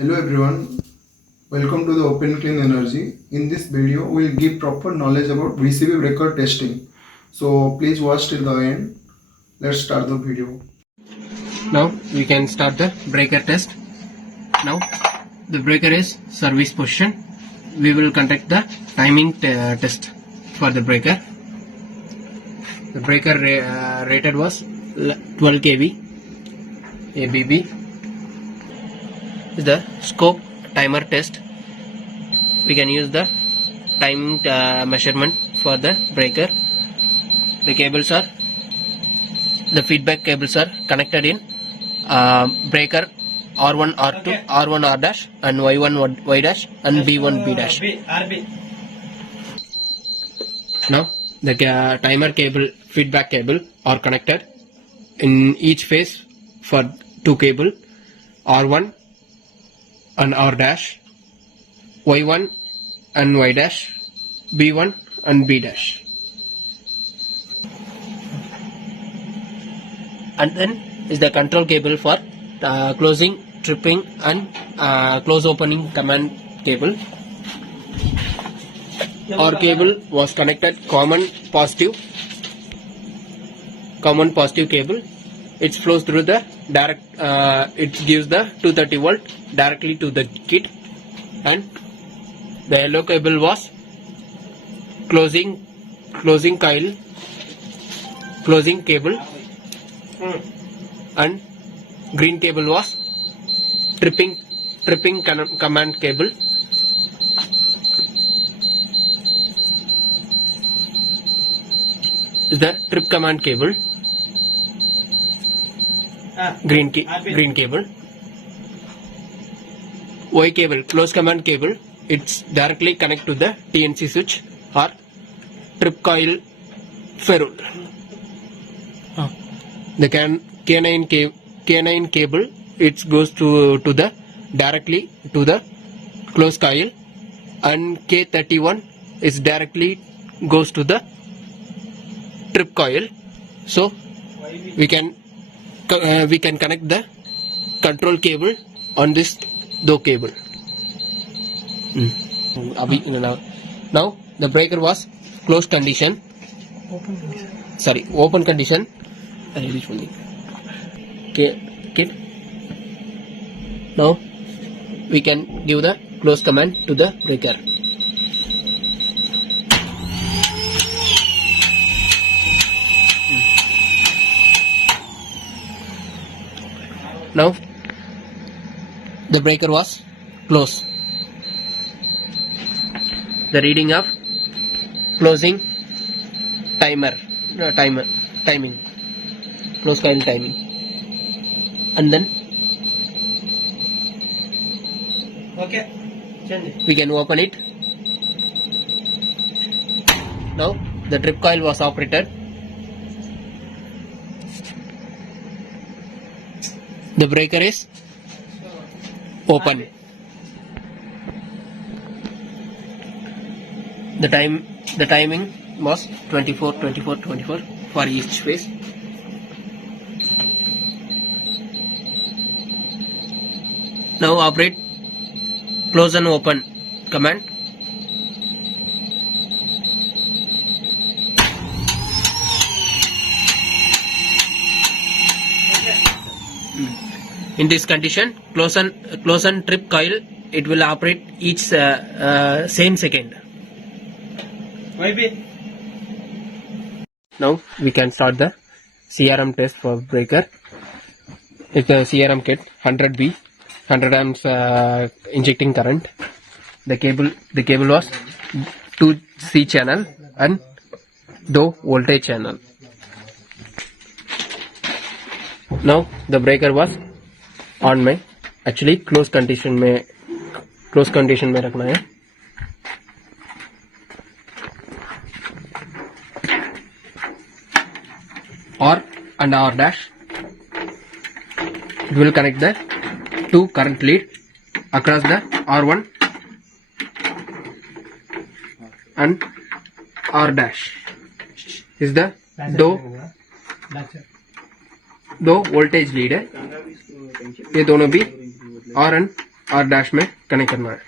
Hello everyone, welcome to the Open Clean Energy. In this video, we will give proper knowledge about VCB breaker testing. So please watch till the end. Let's start the video. Now we can start the breaker test. Now the breaker is service position. We will conduct the timing test for the breaker. The breaker rated was 12 kV ABB. The scope timer test. We can use the timing measurement for the breaker. The cables are, the feedback cables are connected in breaker R1 R2 R1 R dash and Y1 Y dash and B1 B dash. Now the timer cable, feedback cable are connected in each phase for two cable, R1 and R dash, Y1 and Y dash, B1 and B dash. And then is the control cable for closing, tripping and close opening command cable. Our cable was connected common positive cable. It flows through the direct, it gives the 230 volt directly to the kit, and the yellow cable was closing cable, and green cable was tripping command cable. Is the trip command cable, green cable. Y cable, close command cable, it's directly connect to the TNC switch or trip coil ferrule. The K9 cable, it goes to the directly to the close coil, and K31 is directly goes to the trip coil. So we can connect the control cable on this cable. Now the breaker was closed condition. Open condition. Kit. Now we can give the close command to the breaker. Now the breaker was closed. The reading of closing timing, close coil timing, and then we can open it. Now the trip coil was operated. The breaker is open. The timing was 24 for each phase. Now operate close and open command. In this condition, close and trip coil, it will operate each same second. Now we can start the CRM test for breaker. It's a CRM kit, 100B, 100 amps injecting current. The cable was 2C channel and low voltage channel. Now the breaker was on में, actually close condition में रखना है. R and R dash, it will connect the two current lead across the R1 and R dash is the दो voltage lead है, ये दोनों भी R and R dash में कनेक्ट करना है.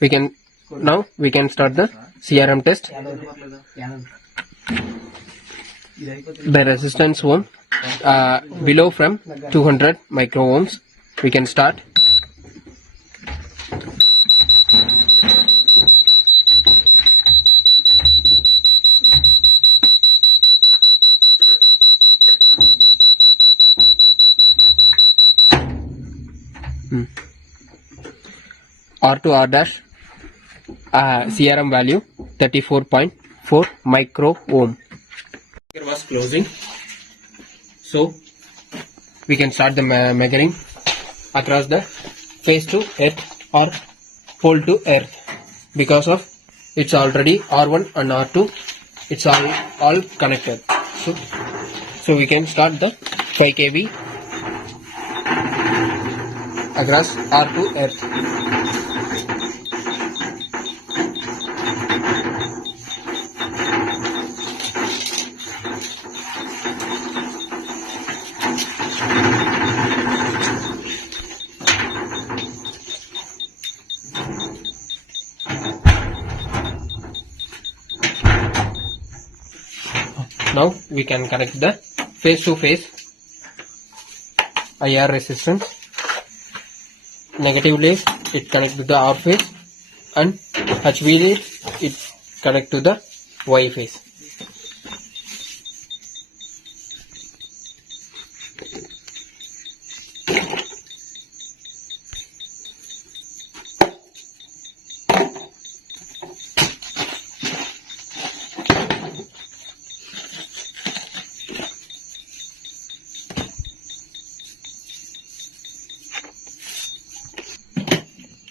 We can now we can start the CRM test. The resistance ohm below from 200 micro ohms. We can start. R to R dash CRM value 34.4 micro ohm. Here was closing, so we can start the measuring across the face to earth or pole to earth because of it's already R1 and R2, it's all connected. So we can start the 5 kV across R to earth. Now we can connect the face to face IR resistance. Negatively it connect to the R phase and HV it connect to the Y phase.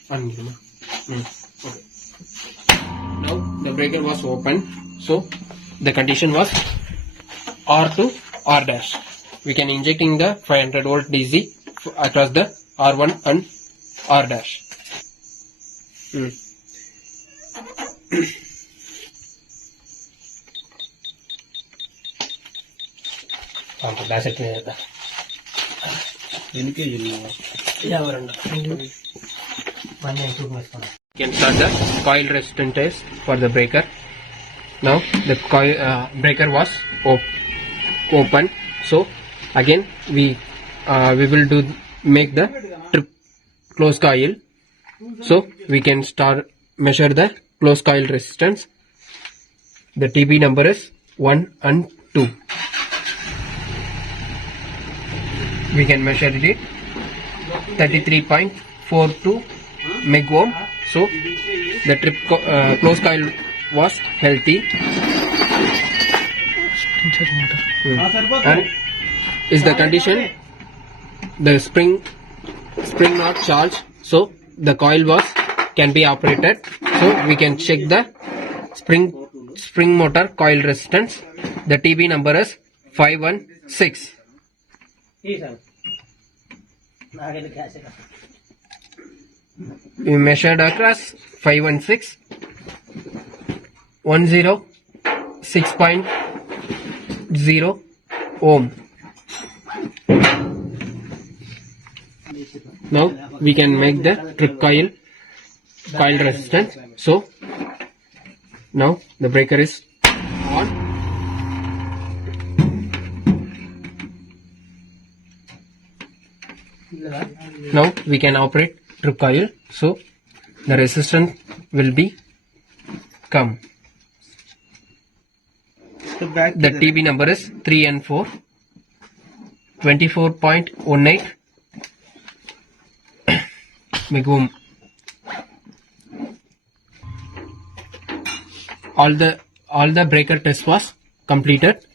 Okay. Now the breaker was open, so the condition was R to R dash. We can injecting the 500 volt DC across the R1 and R dash. Can start the coil resistance test for the breaker. Now the coil breaker was open, so again we will make the trip close coil. So we can start measure the close coil resistance. The TB number is 1 and 2. We can measure it 33.42 meg ohm. So the close coil was healthy. And is the condition the spring not charged, so the coil can be operated. So we can check the spring motor coil resistance. The TB number is 516. We measured across 516 106.0 ohm. Now we can make the trip coil resistance. So now the breaker is on. Now we can operate trip coil. So the resistance will be come. The TB number is 3 and 4, 24.18 meg ohm. All the breaker test was completed.